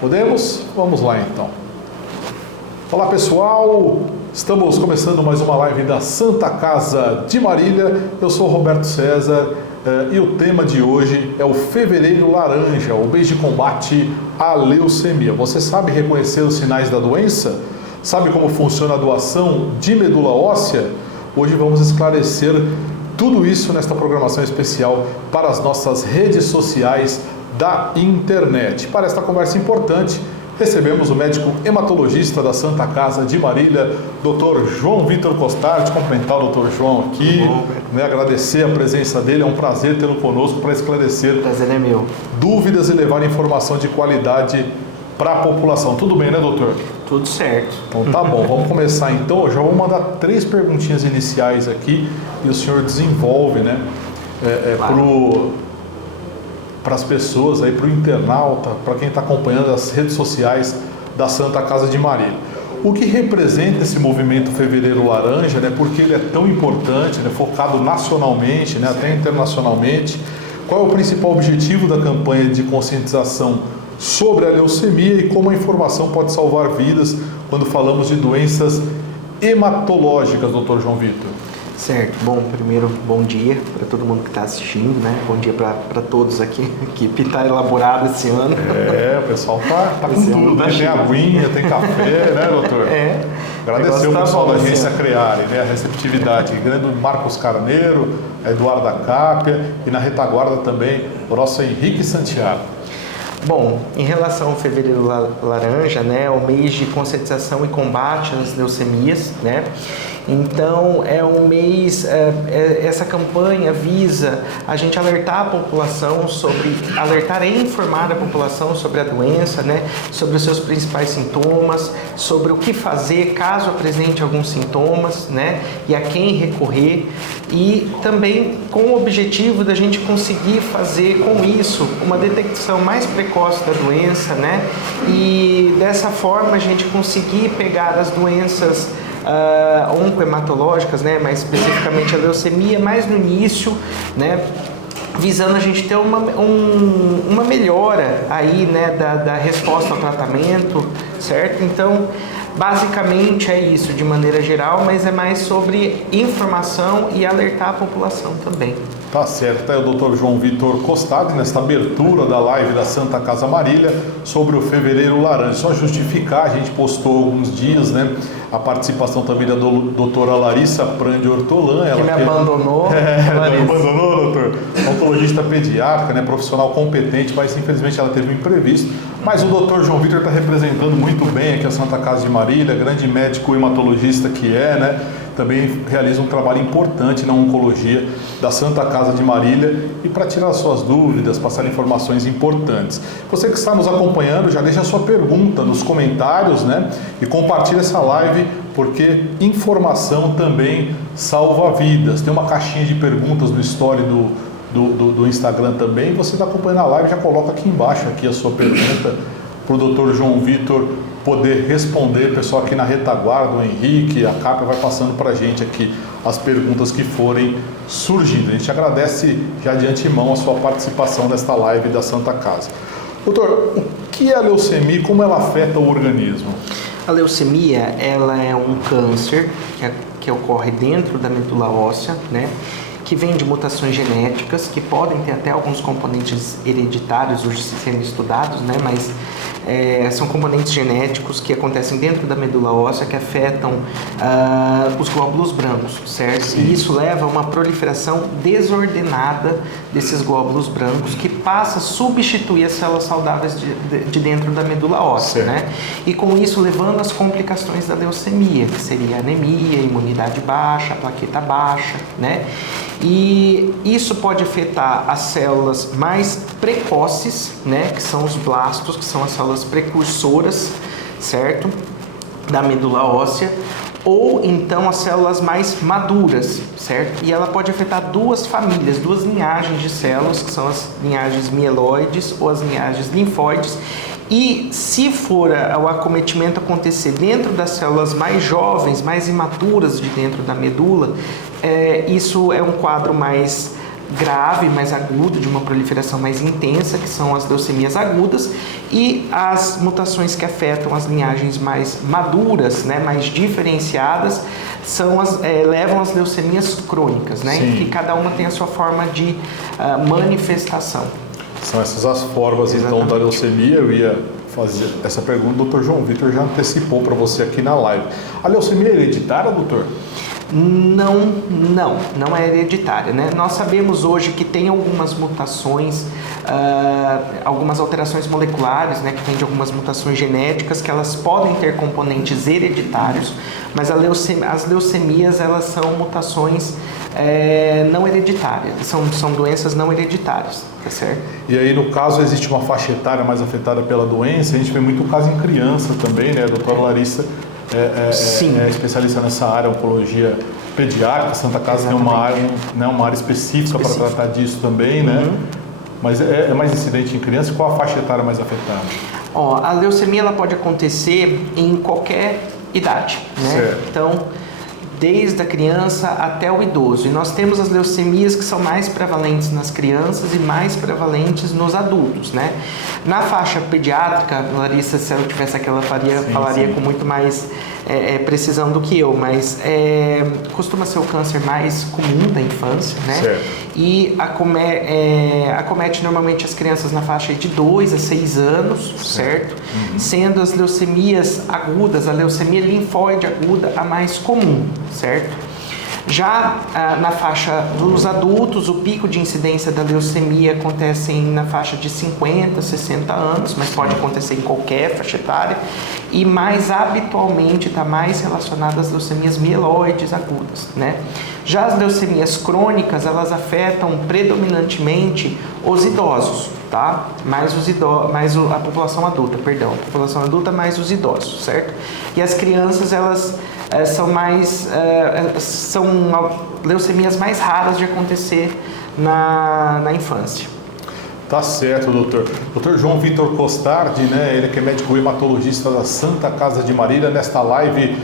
Podemos? Vamos lá então. Olá pessoal, estamos começando mais uma live da Santa Casa de Marília. Eu sou Roberto César e o tema de hoje é o Fevereiro Laranja, o mês de combate à leucemia. Você sabe reconhecer os sinais da doença? Sabe como funciona a doação de medula óssea? Hoje vamos esclarecer tudo isso nesta programação especial para as nossas redes sociais da internet. Para esta conversa importante, recebemos o médico hematologista da Santa Casa de Marília, Dr. João Vitor Costardi. Cumprimentar o Dr. João aqui, agradecer a presença dele, é um prazer tê-lo conosco para esclarecer prazer é meu. Dúvidas e levar informação de qualidade para a população. Tudo bem, né, doutor? Tudo certo. Então tá bom, vamos começar então. Eu já vou mandar 3 perguntinhas iniciais aqui e o senhor desenvolve, né, Claro. para as pessoas, para o internauta, para quem está acompanhando as redes sociais da Santa Casa de Marília. O que representa esse movimento Fevereiro Laranja, né, porque ele é tão importante, né, focado nacionalmente, né, até internacionalmente? Qual é o principal objetivo da campanha de conscientização sobre a leucemia e como a informação pode salvar vidas quando falamos de doenças hematológicas, Dr. João Vitor? Certo. Bom, primeiro, bom dia para todo mundo que está assistindo, né? Bom dia para todos aqui. A equipe está elaborada esse ano. O pessoal tá com tudo, né? Tem aguinha, tem café, né, doutor? Agradecer o pessoal da agência Creare, né? A receptividade. Grande Marcos Carneiro, Eduardo Acápia e na retaguarda também o nosso Henrique Santiago. Bom, em relação ao Fevereiro Laranja, né, é o mês de conscientização e combate às leucemias, né? Então, é um mês, essa campanha visa a gente alertar a população alertar e informar a população sobre a doença, né? Sobre os seus principais sintomas, sobre o que fazer caso apresente alguns sintomas, né? E a quem recorrer. E também com o objetivo da gente conseguir fazer com isso uma detecção mais precoce da doença, né? E dessa forma a gente conseguir pegar as doenças oncohematológicas, né, mais especificamente a leucemia, mais no início, né, visando a gente ter uma melhora aí, né, da resposta ao tratamento, certo? Então, basicamente é isso de maneira geral, mas é mais sobre informação e alertar a população também. Tá certo, tá aí o Dr. João Vitor Costardi nesta abertura da live da Santa Casa Marília sobre o Fevereiro Laranja. Só justificar, a gente postou alguns dias, né, a participação também da doutora Larissa Prandi Ortolan. Ela que me abandonou. Me abandonou, doutor? Oncologista pediátrica, né, profissional competente, mas infelizmente ela teve um imprevisto. Mas o Dr. João Vitor está representando muito bem aqui a Santa Casa de Marília, grande médico hematologista que né? Também realiza um trabalho importante na oncologia da Santa Casa de Marília e para tirar suas dúvidas, passar informações importantes. Você que está nos acompanhando, já deixa a sua pergunta nos comentários, né? E compartilha essa live, porque informação também salva vidas. Tem uma caixinha de perguntas no story do Instagram também. Você está acompanhando a live, já coloca aqui embaixo aqui a sua pergunta para o Dr. João Vitor poder responder. Pessoal aqui na retaguarda, o Henrique, a Cápia vai passando para a gente aqui as perguntas que forem surgindo. A gente agradece já de antemão a sua participação nesta live da Santa Casa. Doutor, o que é a leucemia e como ela afeta o organismo? A leucemia, ela é um câncer que ocorre dentro da medula óssea, né? Que vem de mutações genéticas, que podem ter até alguns componentes hereditários hoje sendo estudados, né? Mas são componentes genéticos que acontecem dentro da medula óssea que afetam os glóbulos brancos, certo? Sim. E isso leva a uma proliferação desordenada desses glóbulos brancos que passa a substituir as células saudáveis de dentro da medula óssea, certo, né? E com isso levando às complicações da leucemia, que seria a anemia, a imunidade baixa, a plaqueta baixa, né? E isso pode afetar as células mais precoces, né, que são os blastos, que são as células precursoras, certo, da medula óssea, ou então as células mais maduras, certo? E ela pode afetar duas famílias, duas linhagens de células, que são as linhagens mieloides ou as linhagens linfóides. E se for o acometimento acontecer dentro das células mais jovens, mais imaturas de dentro da medula, isso é um quadro mais grave, mais agudo, de uma proliferação mais intensa, que são as leucemias agudas, e as mutações que afetam as linhagens mais maduras, né, mais diferenciadas, levam às leucemias crônicas, né, em que cada uma tem a sua forma de manifestação. São essas as formas, então, da leucemia. Eu ia fazer essa pergunta, o Dr. João Vitor já antecipou para você aqui na live. A leucemia é hereditária, doutor? Não é hereditária, né? Nós sabemos hoje que tem algumas mutações, algumas alterações moleculares, né, que vêm de algumas mutações genéticas, que elas podem ter componentes hereditários, mas as leucemias, elas são mutações não hereditárias, são doenças não hereditárias, tá certo? E aí, no caso, existe uma faixa etária mais afetada pela doença. A gente vê muito caso em criança também, né? A doutora Larissa é especialista nessa área, oncologia pediátrica. Santa Casa tem uma área específica para tratar disso também, né? Mas é mais incidente em criança. Qual a faixa etária mais afetada? A leucemia, ela pode acontecer em qualquer idade, né? Certo. Então, desde a criança até o idoso. E nós temos as leucemias que são mais prevalentes nas crianças e mais prevalentes nos adultos, né? Na faixa pediátrica, Larissa, se ela tivesse aqui, ela falaria com muito mais precisão do que eu, mas costuma ser o câncer mais comum da infância, né? Certo. E acomete normalmente as crianças na faixa de 2 a 6 anos, certo? Sendo as leucemias agudas, a leucemia linfóide aguda, a mais comum, certo? Já na faixa dos adultos, o pico de incidência da leucemia acontece na faixa de 50, 60 anos, mas pode acontecer em qualquer faixa etária, e mais habitualmente está mais relacionada às leucemias mieloides agudas, né? Já as leucemias crônicas, elas afetam predominantemente os idosos, tá? A população adulta, perdão. A população adulta mais os idosos, certo? E as crianças, elas são leucemias mais raras de acontecer na infância. Tá certo, doutor. Doutor João Vitor Costardi, né? Ele que é médico hematologista da Santa Casa de Marília, nesta live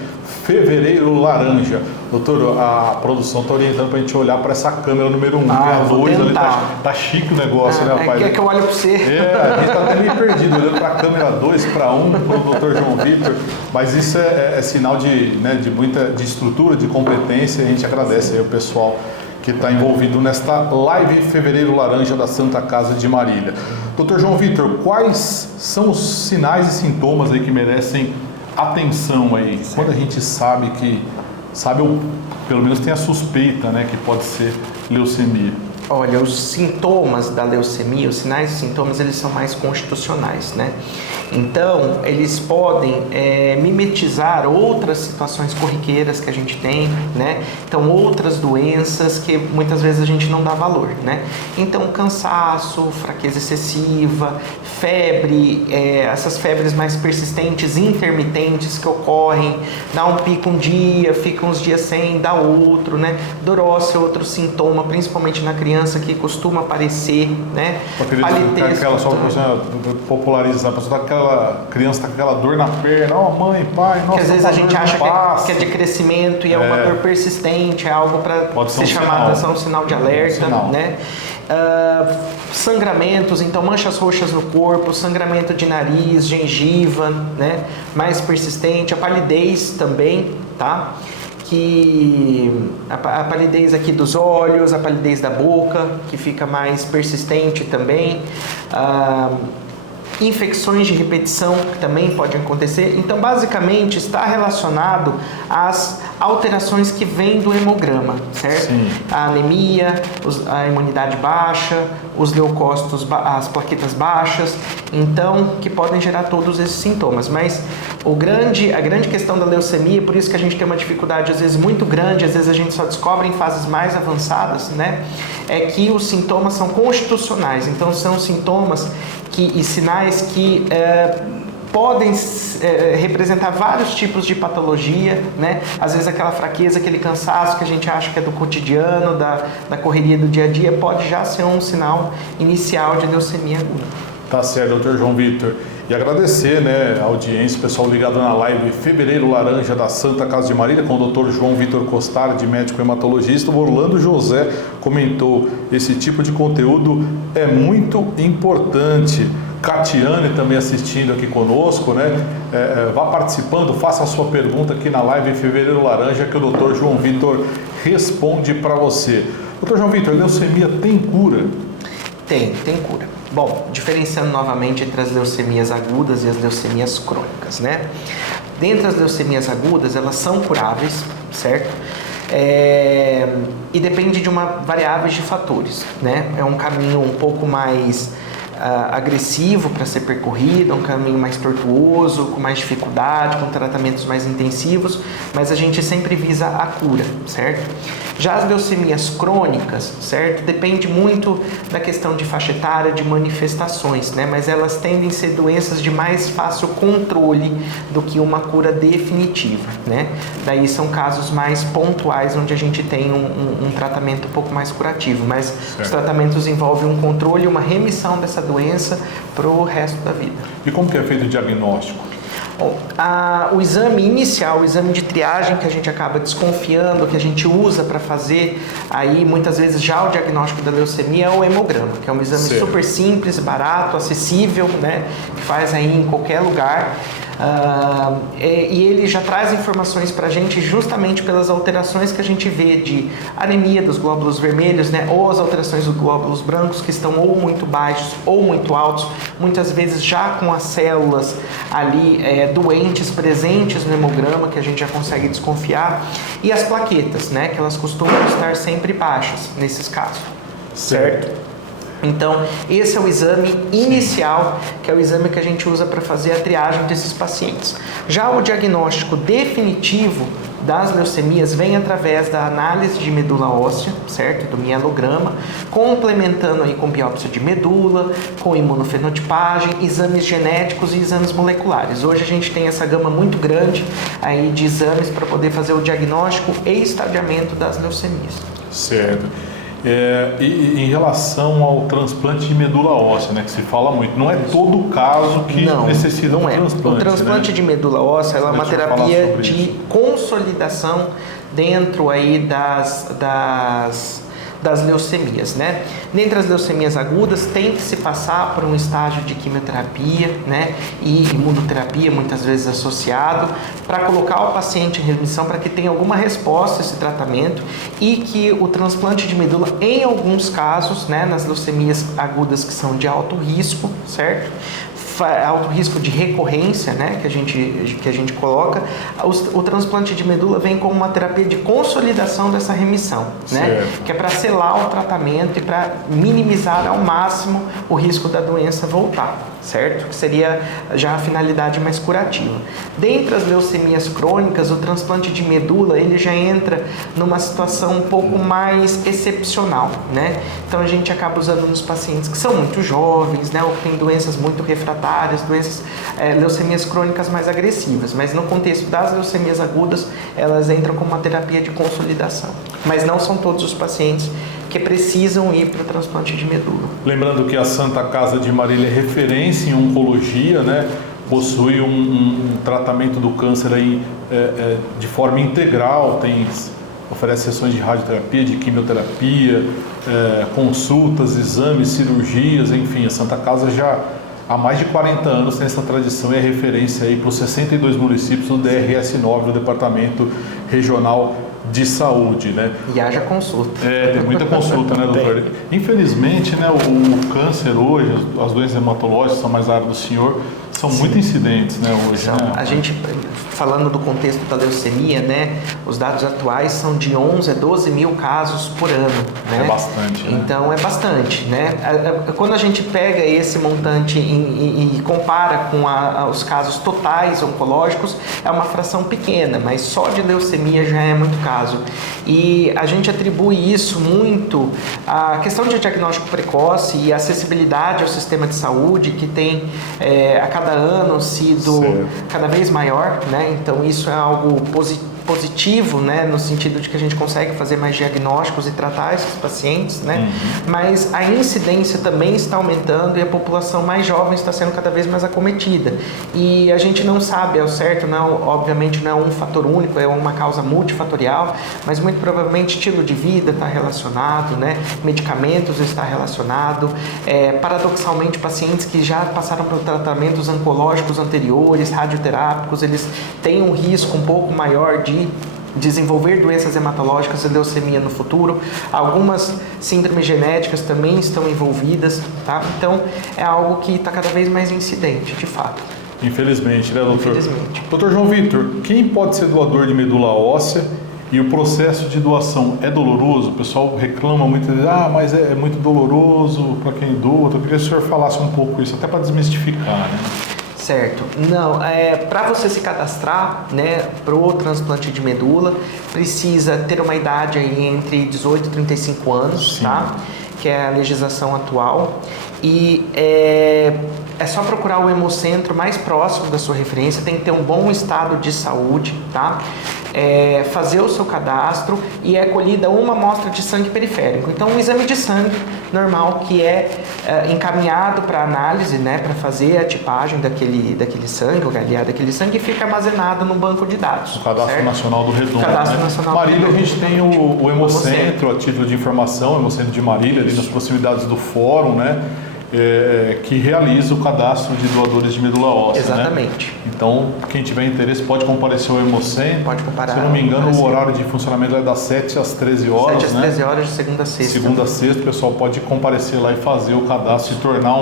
Fevereiro Laranja. Doutor, a produção está orientando para a gente olhar para essa câmera número 1, a 2, ali tá chique o negócio, né, rapaz? Quer que eu olhe para você? A gente está até meio perdido, olhando para a câmera 2, para 1, para o doutor João Vitor, mas isso é sinal de muita estrutura, de competência, e a gente agradece aí o pessoal que está envolvido nesta live Fevereiro Laranja da Santa Casa de Marília. Doutor João Vitor, quais são os sinais e sintomas aí que merecem atenção aí, quando a gente sabe ou pelo menos tem a suspeita, né, que pode ser leucemia? Olha, os sintomas da leucemia, os sinais e sintomas, eles são mais constitucionais, né? Então, eles podem mimetizar outras situações corriqueiras que a gente tem, né? Então, outras doenças que muitas vezes a gente não dá valor, né? Então, cansaço, fraqueza excessiva, febre, essas febres mais persistentes, intermitentes que ocorrem, dá um pico um dia, fica uns dias sem, dá outro, né? Dor óssea, outro sintoma, principalmente na criança, que costuma aparecer, né? Aquela, só para popularizar, a pessoa tá aquela criança tá com aquela dor na perna, mãe, pai, nossa, que às vezes a gente acha que é de crescimento e é uma dor persistente, é algo para ser chamado a atenção, um sinal de alerta, né? Sangramentos, então manchas roxas no corpo, sangramento de nariz, gengiva, né? Mais persistente, a palidez também, tá? A palidez aqui dos olhos, a palidez da boca, que fica mais persistente também. Infecções de repetição que também podem acontecer. Então, basicamente, está relacionado às alterações que vêm do hemograma, certo? Sim. A anemia, a imunidade baixa, os leucócitos, as plaquetas baixas, então, que podem gerar todos esses sintomas. Mas a grande questão da leucemia, por isso que a gente tem uma dificuldade, às vezes, muito grande, às vezes a gente só descobre em fases mais avançadas, né? É que os sintomas são constitucionais. Então, são sintomas e sinais que podem representar vários tipos de patologia, né? Às vezes aquela fraqueza, aquele cansaço que a gente acha que é do cotidiano, da correria do dia a dia, pode já ser um sinal inicial de leucemia aguda. Tá certo, doutor João Vitor. E agradecer, né, a audiência, o pessoal ligado na live Fevereiro Laranja da Santa Casa de Marília, com o Dr. João Vitor Costari, médico hematologista. O Orlando José comentou: esse tipo de conteúdo é muito importante. Catiane também assistindo aqui conosco, né? Vá participando, faça a sua pergunta aqui na live Fevereiro Laranja, que o Dr. João Vitor responde para você. Dr. João Vitor, leucemia tem cura? Tem cura. Bom, diferenciando novamente entre as leucemias agudas e as leucemias crônicas, né? Dentre as leucemias agudas, elas são curáveis, certo? E depende de uma variáveis de fatores, né? É um caminho um pouco mais agressivo para ser percorrido, um caminho mais tortuoso, com mais dificuldade, com tratamentos mais intensivos, mas a gente sempre visa a cura, certo? Já as leucemias crônicas, certo? Depende muito da questão de faixa etária, de manifestações, né? Mas elas tendem a ser doenças de mais fácil controle do que uma cura definitiva, né? Daí são casos mais pontuais onde a gente tem um tratamento um pouco mais curativo, mas certo. Os tratamentos envolvem um controle e uma remissão dessa doença para o resto da vida. E como que é feito o diagnóstico? Bom, o exame inicial, o exame de triagem que a gente acaba desconfiando, que a gente usa para fazer aí muitas vezes já o diagnóstico da leucemia, é o hemograma, que é um exame certo. Super simples, barato, acessível, né, que faz aí em qualquer lugar. E ele já traz informações para a gente justamente pelas alterações que a gente vê de anemia dos glóbulos vermelhos, né, ou as alterações dos glóbulos brancos que estão ou muito baixos ou muito altos, muitas vezes já com as células ali doentes presentes no hemograma, que a gente já consegue desconfiar, e as plaquetas, né, que elas costumam estar sempre baixas nesses casos, certo? Então, esse é o exame inicial, que é o exame que a gente usa para fazer a triagem desses pacientes. Já o diagnóstico definitivo das leucemias vem através da análise de medula óssea, certo? Do mielograma, complementando aí com biópsia de medula, com imunofenotipagem, exames genéticos e exames moleculares. Hoje a gente tem essa gama muito grande aí de exames para poder fazer o diagnóstico e estadiamento das leucemias. Certo. E em relação ao transplante de medula óssea, né, que se fala muito, não é todo caso que necessita um transplante. O transplante, né, de medula óssea ela é uma terapia de isso. Consolidação dentro aí das leucemias, né? Dentre as leucemias agudas, tem que se passar por um estágio de quimioterapia, né? E imunoterapia, muitas vezes associado, para colocar o paciente em remissão, para que tenha alguma resposta a esse tratamento e que o transplante de medula, em alguns casos, né, nas leucemias agudas que são de alto risco, certo? Alto risco de recorrência, né, que a gente coloca, o transplante de medula vem como uma terapia de consolidação dessa remissão, né, que é para selar o tratamento e para minimizar ao máximo o risco da doença voltar, certo? Que seria já a finalidade mais curativa. Dentre as leucemias crônicas, o transplante de medula ele já entra numa situação um pouco mais excepcional, né? Então a gente acaba usando nos pacientes que são muito jovens, né, ou que têm doenças muito refratárias, leucemias crônicas mais agressivas, mas no contexto das leucemias agudas, elas entram como uma terapia de consolidação. Mas não são todos os pacientes que precisam ir para o transplante de medula. Lembrando que a Santa Casa de Marília é referência em oncologia, né? Possui um tratamento do câncer aí, de forma integral, oferece sessões de radioterapia, de quimioterapia, consultas, exames, cirurgias, enfim, a Santa Casa já há mais de 40 anos tem essa tradição e é referência aí para os 62 municípios do DRS9, do Departamento Regional de Saúde, né? E haja consulta. Tem muita consulta, né, doutor? Infelizmente, né, o câncer hoje, as doenças hematológicas, são mais a área do senhor, são muito incidentes, né, hoje. Então, né? A gente, falando do contexto da leucemia, né, os dados atuais são de 11 a 12 mil casos por ano, né? É bastante, né? Então, é bastante, né? Quando a gente pega esse montante e compara com os casos totais oncológicos, é uma fração pequena, mas só de leucemia já é muito caso. E a gente atribui isso muito à questão de diagnóstico precoce e acessibilidade ao sistema de saúde, que tem a cada ano sido cada vez maior, né? Então isso é algo positivo, né, no sentido de que a gente consegue fazer mais diagnósticos e tratar esses pacientes, né, mas a incidência também está aumentando e a população mais jovem está sendo cada vez mais acometida. E a gente não sabe ao certo, não, obviamente não é um fator único, é uma causa multifatorial, mas muito provavelmente estilo de vida está relacionado, né, medicamentos está relacionado, paradoxalmente pacientes que já passaram por tratamentos oncológicos anteriores, radioterápicos, eles têm um risco um pouco maior de desenvolver doenças hematológicas e leucemia no futuro. Algumas síndromes genéticas também estão envolvidas, tá? Então, é algo que está cada vez mais incidente, de fato. Infelizmente, né, doutor? Infelizmente. Doutor João Vitor, quem pode ser doador de medula óssea e o processo de doação é doloroso? O pessoal reclama muitas vezes, mas é muito doloroso para quem doa. Eu queria que o senhor falasse um pouco isso, até para desmistificar, né? Certo. Não, para você se cadastrar, né, para o transplante de medula, precisa ter uma idade aí entre 18 e 35 anos, Sim. tá? Que é a legislação atual. E é só procurar o hemocentro mais próximo da sua referência, tem que ter um bom estado de saúde, tá? Fazer o seu cadastro e é colhida uma amostra de sangue periférico. Então, um exame de sangue normal que é encaminhado para análise, né, para fazer a tipagem daquele sangue, o HLA daquele sangue, e fica armazenado no banco de dados. O Cadastro certo? Nacional do Redondo. Cadastro né? Nacional Marília, do a Redondo. gente tem o Hemocentro, a título de informação, o Hemocentro de Marília, ali nas proximidades do fórum, né? Que realiza o cadastro de doadores de medula óssea. Exatamente. Né? Então, quem tiver interesse pode comparecer ao Hemocentro. Pode comparar. Se eu não me engano, o horário de funcionamento é das 7 às 13 horas. 7 às 13 horas de segunda a sexta. Segunda a sexta, o pessoal pode comparecer lá e fazer o cadastro e tornar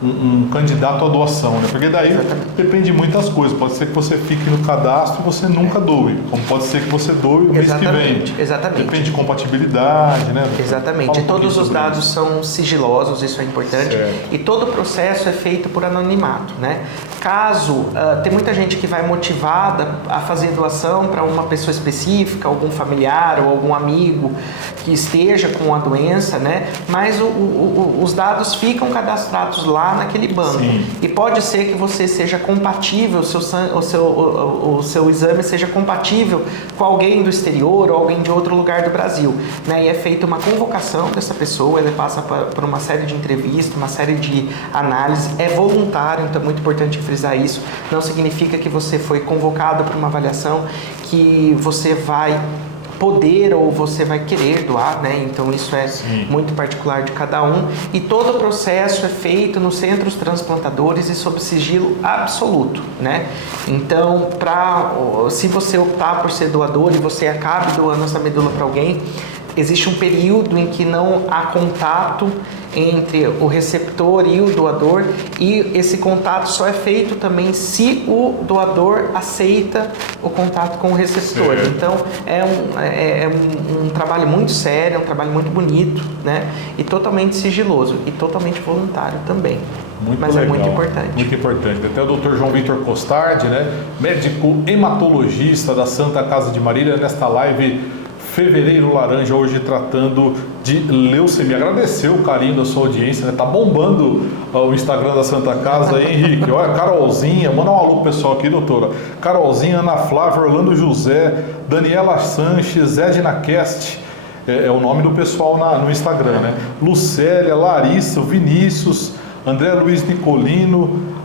um candidato à doação, né? Porque daí depende de muitas coisas. Pode ser que você fique no cadastro e você nunca doe, como pode ser que você doe no mês que vem. Exatamente. Depende de compatibilidade, né? Exatamente. Todos os dados são sigilosos, isso é importante. Certo. E todo o processo é feito por anonimato, né? Caso tem muita gente que vai motivada a fazer doação para uma pessoa específica, algum familiar ou algum amigo que esteja com a doença, né? Mas os dados ficam cadastrados lá naquele banco. Sim. E pode ser que você seja compatível, o seu exame seja compatível com alguém do exterior ou alguém de outro lugar do Brasil, né? E é feita uma convocação dessa pessoa, ele passa por uma série de entrevistas, uma série de análises, é voluntário, então é muito importante frisar isso. Não significa que você foi convocado para uma avaliação que você vai poder ou você vai querer doar, né? Então isso é muito particular de cada um, e todo o processo é feito nos centros transplantadores e sob sigilo absoluto, né? Então, se você optar por ser doador e você acabe doando essa medula para alguém, existe um período em que não há contato entre o receptor e o doador, e esse contato só é feito também se o doador aceita o contato com o receptor. Certo. Então é um trabalho muito sério, é um trabalho muito bonito, né? E totalmente sigiloso e totalmente voluntário também. Mas legal. é muito importante. Muito importante. Até o Dr. João Vitor Costardi, né? Médico hematologista da Santa Casa de Marília, nesta live Fevereiro Laranja, hoje tratando de leucemia. Agradecer o carinho da sua audiência, né? Tá bombando o Instagram da Santa Casa aí, Henrique. Olha, Carolzinha, manda um alô pro pessoal aqui, doutora. Carolzinha, Ana Flávia, Orlando José, Daniela Sanches, Edna Cast, é o nome do pessoal no Instagram, né? Lucélia, Larissa, Vinícius, André Luiz Nicolino,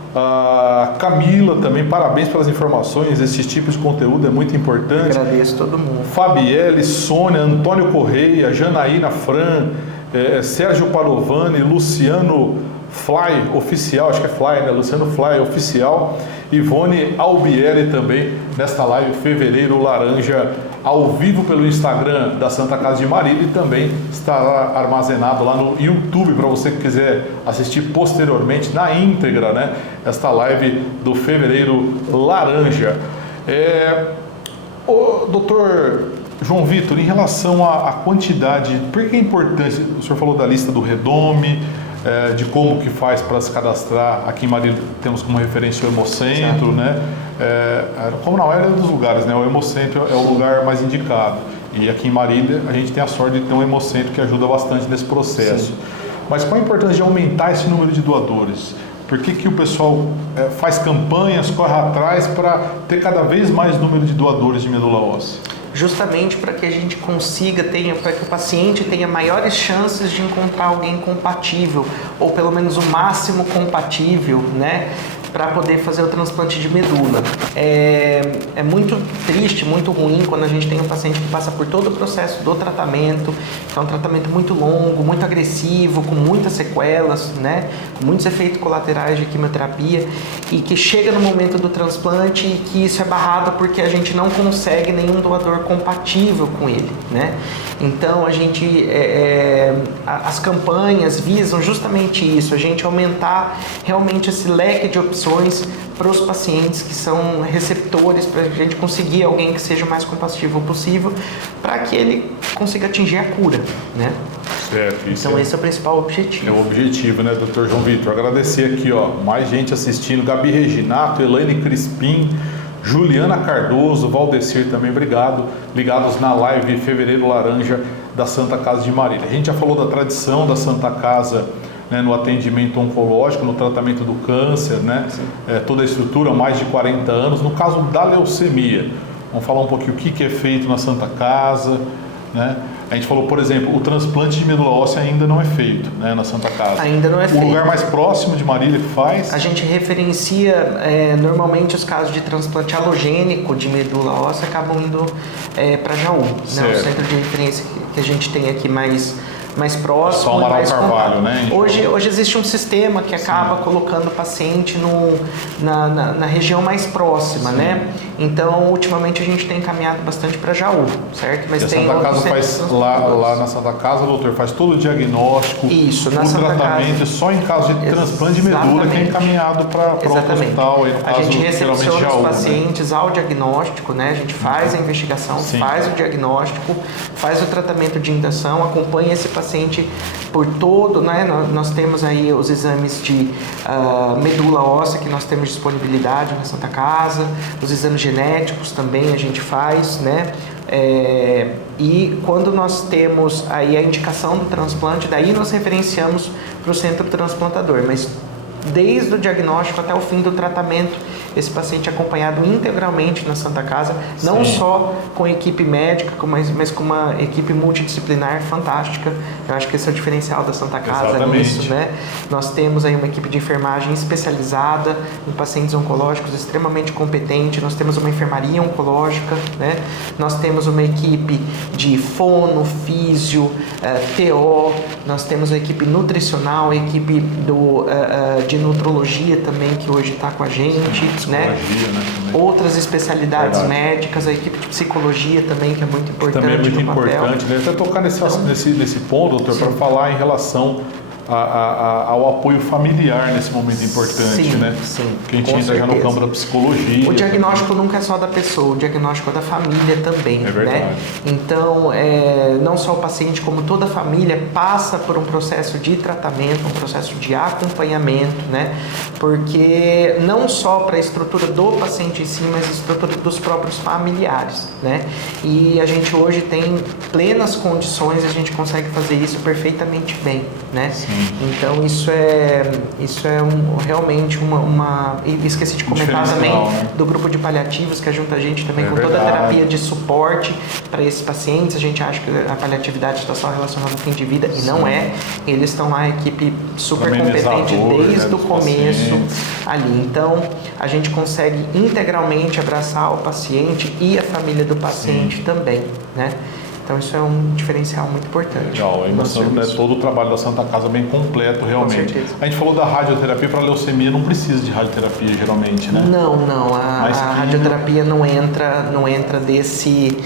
Camila também, parabéns pelas informações, esse tipo de conteúdo é muito importante. Agradeço todo mundo. Fabielle, Sônia, Antônio Correia, Janaína Fran, Sérgio Padovani, Luciano Fly Oficial, acho que é Fly, né? Luciano Fly Oficial, Ivone Albieri também, nesta live Fevereiro Laranja, ao vivo pelo Instagram da Santa Casa de Marília, e também estará armazenado lá no YouTube para você que quiser assistir posteriormente na íntegra, né? Esta live do Fevereiro Laranja. O doutor João Vitor, em relação à quantidade, por que é importante, o senhor falou da lista do Redome, de como que faz para se cadastrar. Aqui em Marília temos como referência o Hemocentro, né? Como na maioria dos lugares, né? O Hemocentro é o lugar mais indicado. E aqui em Marília a gente tem a sorte de ter um Hemocentro que ajuda bastante nesse processo. Sim. Mas qual a importância de aumentar esse número de doadores? Por que o pessoal faz campanhas, corre atrás para ter cada vez mais número de doadores de medula óssea? Justamente para que a gente consiga, para que o paciente tenha maiores chances de encontrar alguém compatível, ou pelo menos o máximo compatível, né? Para poder fazer o transplante de medula. É muito triste, muito ruim quando a gente tem um paciente que passa por todo o processo do tratamento, que é um tratamento muito longo, muito agressivo, com muitas sequelas, né? Com muitos efeitos colaterais de quimioterapia, e que chega no momento do transplante e que isso é barrado porque a gente não consegue nenhum doador compatível com ele, né? Então as campanhas visam justamente isso, a gente aumentar realmente esse leque de opções para os pacientes que são receptores, para a gente conseguir alguém que seja o mais compatível possível, para que ele consiga atingir a cura, né? Certo. Então esse é o principal objetivo. É o objetivo, né, Dr. João Vitor? Agradecer aqui, ó, mais gente assistindo, Gabi Reginato, Elaine Crispim, Juliana Cardoso, Valdecir também, obrigado, ligados na live Fevereiro Laranja da Santa Casa de Marília. A gente já falou da tradição da Santa Casa, né, no atendimento oncológico, no tratamento do câncer, né, toda a estrutura, mais de 40 anos. No caso da leucemia, vamos falar um pouquinho o que é feito na Santa Casa, né? A gente falou, por exemplo, o transplante de medula óssea ainda não é feito, né, na Santa Casa. Ainda não é feito. O lugar mais próximo de Marília que faz? A gente referencia, normalmente os casos de transplante halogênico de medula óssea acabam indo para Jaú, né, o centro de referência que a gente tem aqui mais próximo. Só Amaral Carvalho, né? Hoje existe um sistema que acaba colocando o paciente na região mais próxima, né? Então, ultimamente a gente tem encaminhado bastante para Jaú, certo? Mas e a Santa Casa faz, lá na Santa Casa, doutor, faz todo o diagnóstico, isso, na o Santa tratamento, Casa, só em caso de transplante de medula que é encaminhado para outro hospital. Aí, no caso, a gente recepciona Jaú, os pacientes, né, ao diagnóstico, né? A gente faz a investigação, faz o diagnóstico, faz o tratamento de indução, acompanha esse paciente por todo, né? Nós temos aí os exames de medula óssea que nós temos disponibilidade na Santa Casa, os exames genéticos também a gente faz, né? E quando nós temos aí a indicação do transplante, daí nós referenciamos para o centro transplantador, mas desde o diagnóstico até o fim do tratamento, esse paciente é acompanhado integralmente na Santa Casa, não só com equipe médica, mas com uma equipe multidisciplinar fantástica. Eu acho que esse é o diferencial da Santa Casa nisso, né? Nós temos aí uma equipe de enfermagem especializada em pacientes oncológicos extremamente competente, nós temos uma enfermaria oncológica, né? Nós temos uma equipe de fono, físio, TO, nós temos a equipe nutricional, a equipe de nutrologia também, que hoje está com a gente, né? Outras especialidades médicas, a equipe de psicologia também, que é muito importante. Também é muito importante, né? Até tocar nesse ponto, doutor, para falar em relação ao apoio familiar nesse momento importante, né? Sim, que a gente entra já no campo da psicologia. O diagnóstico nunca é só da pessoa, o diagnóstico é da família também, é verdade, né? Então, não só o paciente, como toda a família passa por um processo de tratamento, um processo de acompanhamento, né? Porque não só para a estrutura do paciente em si, mas a estrutura dos próprios familiares, né? E a gente hoje tem plenas condições, a gente consegue fazer isso perfeitamente bem, né? Então isso é realmente uma esqueci de comentar também, né? Do grupo de paliativos que ajuda a gente também com toda a terapia de suporte para esses pacientes. A gente acha que a paliatividade está só relacionada ao fim de vida e não é. Eles estão lá, a equipe super também competente desde o começo ali. Então a gente consegue integralmente abraçar o paciente e a família do paciente também, né? Então isso é um diferencial muito importante. Legal, aí mostrando, né, todo o trabalho da Santa Casa bem completo, realmente. Com certeza. A gente falou da radioterapia para leucemia, não precisa de radioterapia geralmente, né? Não, a radioterapia não entra nesse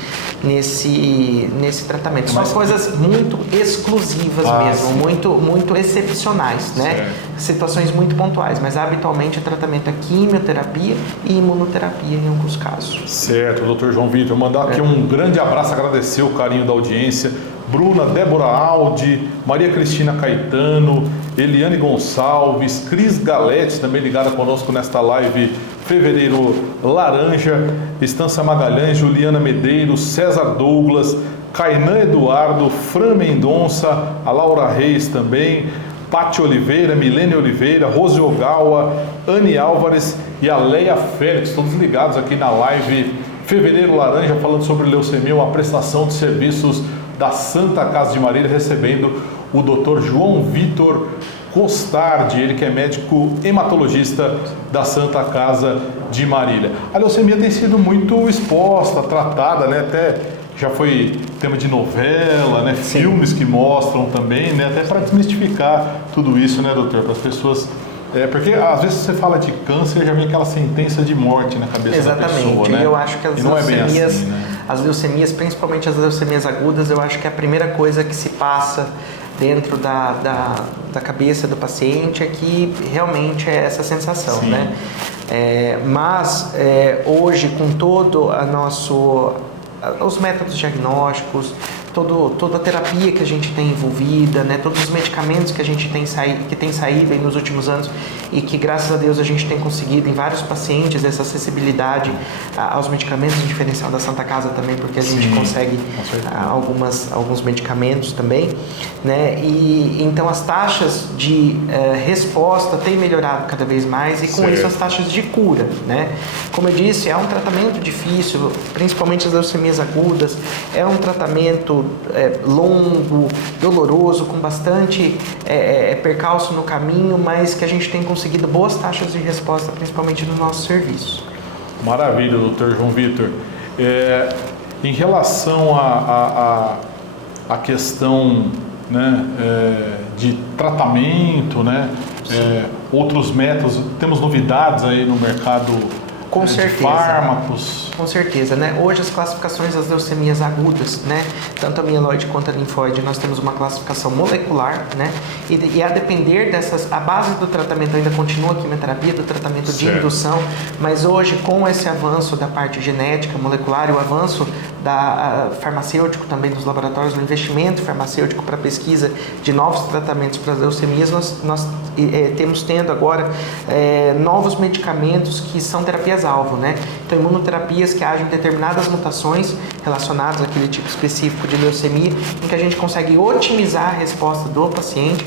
tratamento. São coisas muito exclusivas mesmo, muito excepcionais, né? Certo. Situações muito pontuais, mas habitualmente o tratamento é quimioterapia e imunoterapia em alguns casos. Certo, doutor João Vitor, mandar aqui um grande abraço, agradecer o carinho da audiência. Bruna, Débora Aldi, Maria Cristina Caetano, Eliane Gonçalves, Cris Galete, também ligada conosco nesta live Fevereiro Laranja, Estância Magalhães, Juliana Medeiros, César Douglas, Kainan Eduardo, Fran Mendonça, a Laura Reis também, Pati Oliveira, Milene Oliveira, Rose Ogawa, Anne Álvares e a Leia Félix, todos ligados aqui na live Fevereiro Laranja, falando sobre leucemia, uma prestação de serviços da Santa Casa de Marília, recebendo o Dr. João Vitor Costardi, ele que é médico hematologista da Santa Casa de Marília. A leucemia tem sido muito exposta, tratada, né? Até já foi tema de novela, né? Filmes que mostram também, né? Até para desmistificar tudo isso, né, doutor? Para as pessoas... porque às vezes você fala de câncer, já vem aquela sentença de morte na cabeça da pessoa, né? Exatamente, eu acho que as leucemias, principalmente as leucemias agudas, eu acho que a primeira coisa que se passa dentro da cabeça do paciente é que realmente é essa sensação, sim, né? Mas hoje, com todo os métodos diagnósticos, toda a terapia que a gente tem envolvida, né, todos os medicamentos que a gente tem saído aí nos últimos anos e que, graças a Deus, a gente tem conseguido em vários pacientes essa acessibilidade aos medicamentos, em diferencial da Santa Casa também, porque a gente consegue alguns medicamentos também, né, e então as taxas de resposta têm melhorado cada vez mais e com isso as taxas de cura, né. Como eu disse, é um tratamento difícil, principalmente as leucemias agudas, é um tratamento longo, doloroso, com bastante percalço no caminho, mas que a gente tem conseguido boas taxas de resposta, principalmente no nosso serviço. Maravilha, doutor João Vitor. Em relação à questão, né, de tratamento, né, outros métodos, temos novidades aí no mercado de fármacos? Com certeza, né? Hoje as classificações das leucemias agudas, né? Tanto a mieloide quanto a linfóide, nós temos uma classificação molecular, né? E a depender a base do tratamento ainda continua a quimioterapia, do tratamento de indução, mas hoje com esse avanço da parte genética, molecular e o avanço farmacêutico também dos laboratórios, o investimento farmacêutico para pesquisa de novos tratamentos para as leucemias, nós tendo agora novos medicamentos que são terapias-alvo, né? Então, imunoterapias que agem em determinadas mutações relacionadas àquele tipo específico de leucemia, em que a gente consegue otimizar a resposta do paciente,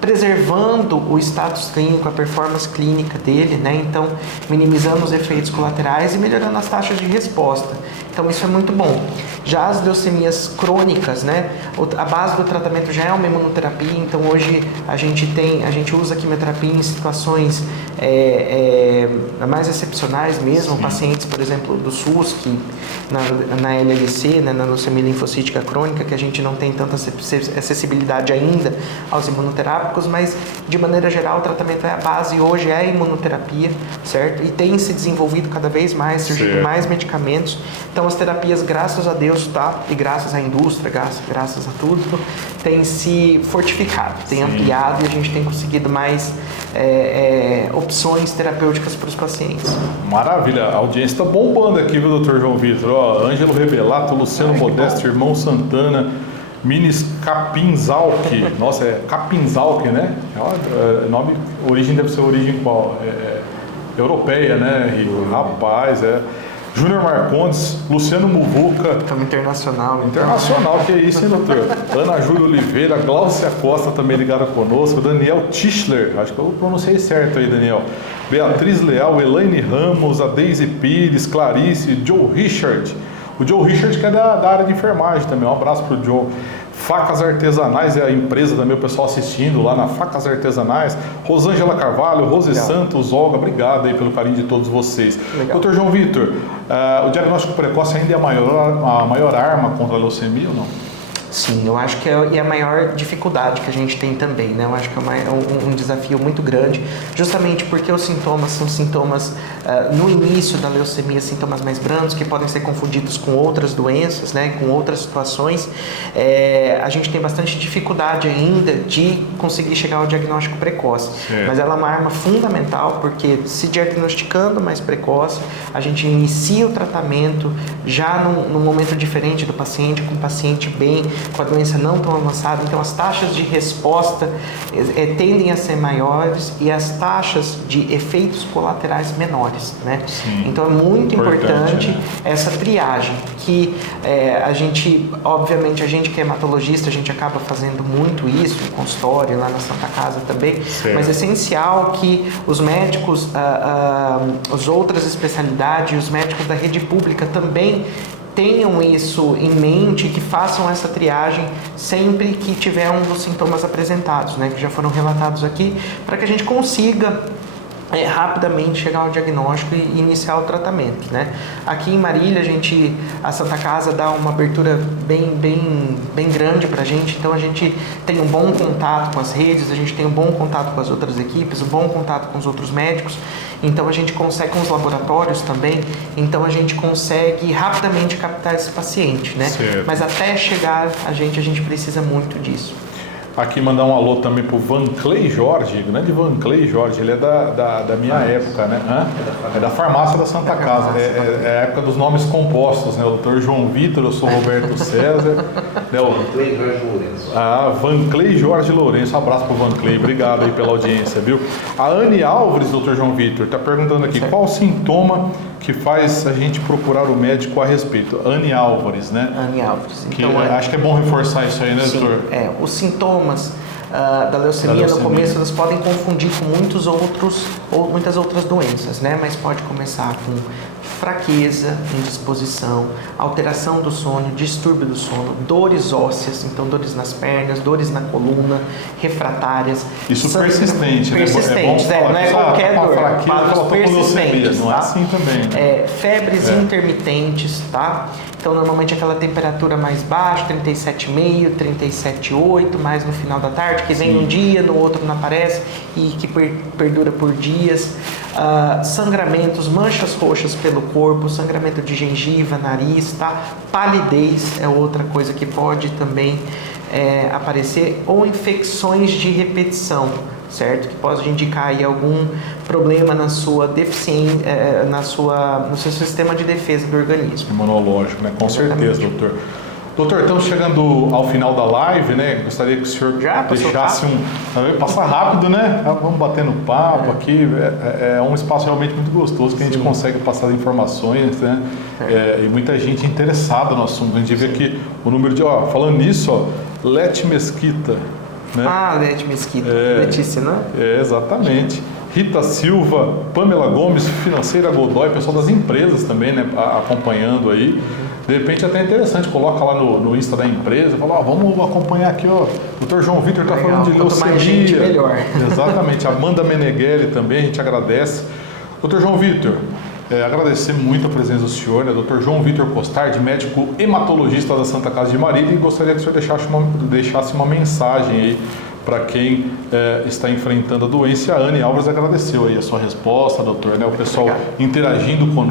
preservando o status clínico, a performance clínica dele, né? Então, minimizando os efeitos colaterais e melhorando as taxas de resposta. Então, isso é muito bom. Já as leucemias crônicas, né? A base do tratamento já é uma imunoterapia, então hoje a gente usa a quimioterapia em situações mais excepcionais mesmo, pacientes, por exemplo, do SUS, que na LLC, né, na leucemia linfocítica crônica, que a gente não tem tanta acessibilidade ainda aos imunoterápicos, mas de maneira geral o tratamento a base hoje é a imunoterapia, certo? E tem se desenvolvido cada vez mais, surgindo mais medicamentos. Então as terapias, graças a Deus, e graças à indústria, graças a tudo, tem se fortificado, tem ampliado e a gente tem conseguido mais opções terapêuticas para os pacientes. Maravilha, a audiência está bombando aqui, viu, doutor João Vitor? Ângelo Rebelato, Luciano Modesto, Irmão Santana, Minis Capinzalque, nossa, é Capinzalque, né? Origem deve ser origem qual? Europeia, né, Rico? Rapaz, Júnior Marcondes, Luciano Muvuca. Estamos internacional. Internacional, que é isso, hein, doutor? Ana Júlia Oliveira, Gláucia Costa também ligada conosco, Daniel Tischler, acho que eu pronunciei certo aí, Daniel. Beatriz Leal, Elaine Ramos, a Deise Pires, Clarice, Joe Richard. O Joe Richard que é da área de enfermagem também, um abraço pro Joe. Facas Artesanais é a empresa também, o pessoal assistindo lá na Facas Artesanais. Rosângela Carvalho, Rose Santos, Olga, obrigado aí pelo carinho de todos vocês. Doutor João Vitor, o diagnóstico precoce ainda é a maior arma contra a leucemia ou não? Sim, eu acho que é a maior dificuldade que a gente tem também, né? Eu acho que é um desafio muito grande, justamente porque os sintomas são sintomas, no início da leucemia, sintomas mais brandos, que podem ser confundidos com outras doenças, né? Com outras situações. A gente tem bastante dificuldade ainda de conseguir chegar ao diagnóstico precoce, mas ela é uma arma fundamental, porque se diagnosticando mais precoce, a gente inicia o tratamento já num momento diferente do paciente, com o paciente bem com a doença não tão avançada, então as taxas de resposta tendem a ser maiores e as taxas de efeitos colaterais menores, né? Sim, então é muito importante né? essa triagem, que a gente, obviamente, a gente que é hematologista, a gente acaba fazendo muito isso, no consultório, lá na Santa Casa também, certo. mas é essencial que os médicos, as outras especialidades, os médicos da rede pública também tenham isso em mente, que façam essa triagem sempre que tiver um dos sintomas apresentados, né, que já foram relatados aqui, para que a gente consiga rapidamente chegar ao diagnóstico e iniciar o tratamento, né? Aqui em Marília, a Santa Casa dá uma abertura bem grande para a gente, então a gente tem um bom contato com as redes, a gente tem um bom contato com as outras equipes, um bom contato com os outros médicos, então a gente consegue com os laboratórios também, então a gente consegue rapidamente captar esse paciente, né? Certo. Mas até chegar a gente precisa muito disso. Aqui mandar um alô também pro Vanclay Jorge, grande Vanclay Jorge, ele é da minha época, né? É da farmácia da Santa Casa, é a época dos nomes compostos, né? O Dr. João Vitor, eu sou Roberto César. Né? Vanclay Jorge Lourenço. Vanclay Jorge Lourenço, um abraço pro Vanclay, obrigado aí pela audiência, viu? A Anne Álvares, Dr. João Vitor, tá perguntando aqui, qual o sintoma que faz a gente procurar o médico a respeito? Anne Álvares, né? Anne Álvares. Então, acho que é bom reforçar isso aí, né, sim, doutor? os sintomas da leucemia no começo elas podem confundir com muitas outras doenças, né? Mas pode começar com fraqueza, indisposição, alteração do sono, distúrbio do sono, dores ósseas, então dores nas pernas, dores na coluna, refratárias. Isso persistente, né? Persistentes, não é qualquer dor, quadros persistentes, não é assim também, né? Febres intermitentes, tá? Então, normalmente aquela temperatura mais baixa, 37,5, 37,8, mais no final da tarde, que vem um dia, no outro não aparece e que perdura por dias. Sangramentos, manchas roxas pelo corpo, sangramento de gengiva, nariz, tá? Palidez é outra coisa que pode também aparecer, ou infecções de repetição, certo? Que pode indicar aí algum problema na sua deficiência, no seu sistema de defesa do organismo. Imunológico, né? Com certeza, doutor. Doutor, estamos chegando ao final da live, né? Gostaria que o senhor deixasse Passa rápido, né? Vamos batendo papo aqui. É um espaço realmente muito gostoso que a gente consegue passar informações, né? E muita gente interessada no assunto. A gente vê que o número de... falando nisso, Lete Mesquita, né? Lete Mesquita. Letícia, né? Exatamente. Rita Silva, Pamela Gomes, Financeira Godoy, pessoal das empresas também, né? Acompanhando aí. De repente até é interessante, coloca lá no Insta da empresa, fala, vamos acompanhar aqui, Dr. João Vitor está falando de leucemia. Mais gente, melhor. Exatamente, Amanda Meneghelli também, a gente agradece. Dr. João Vitor, agradecer muito a presença do senhor, né? Dr. João Vitor Costardi, médico hematologista da Santa Casa de Marília, e gostaria que o senhor deixasse uma mensagem aí para quem está enfrentando a doença. A Anne Álvares agradeceu aí a sua resposta, doutor, né? O pessoal interagindo conosco.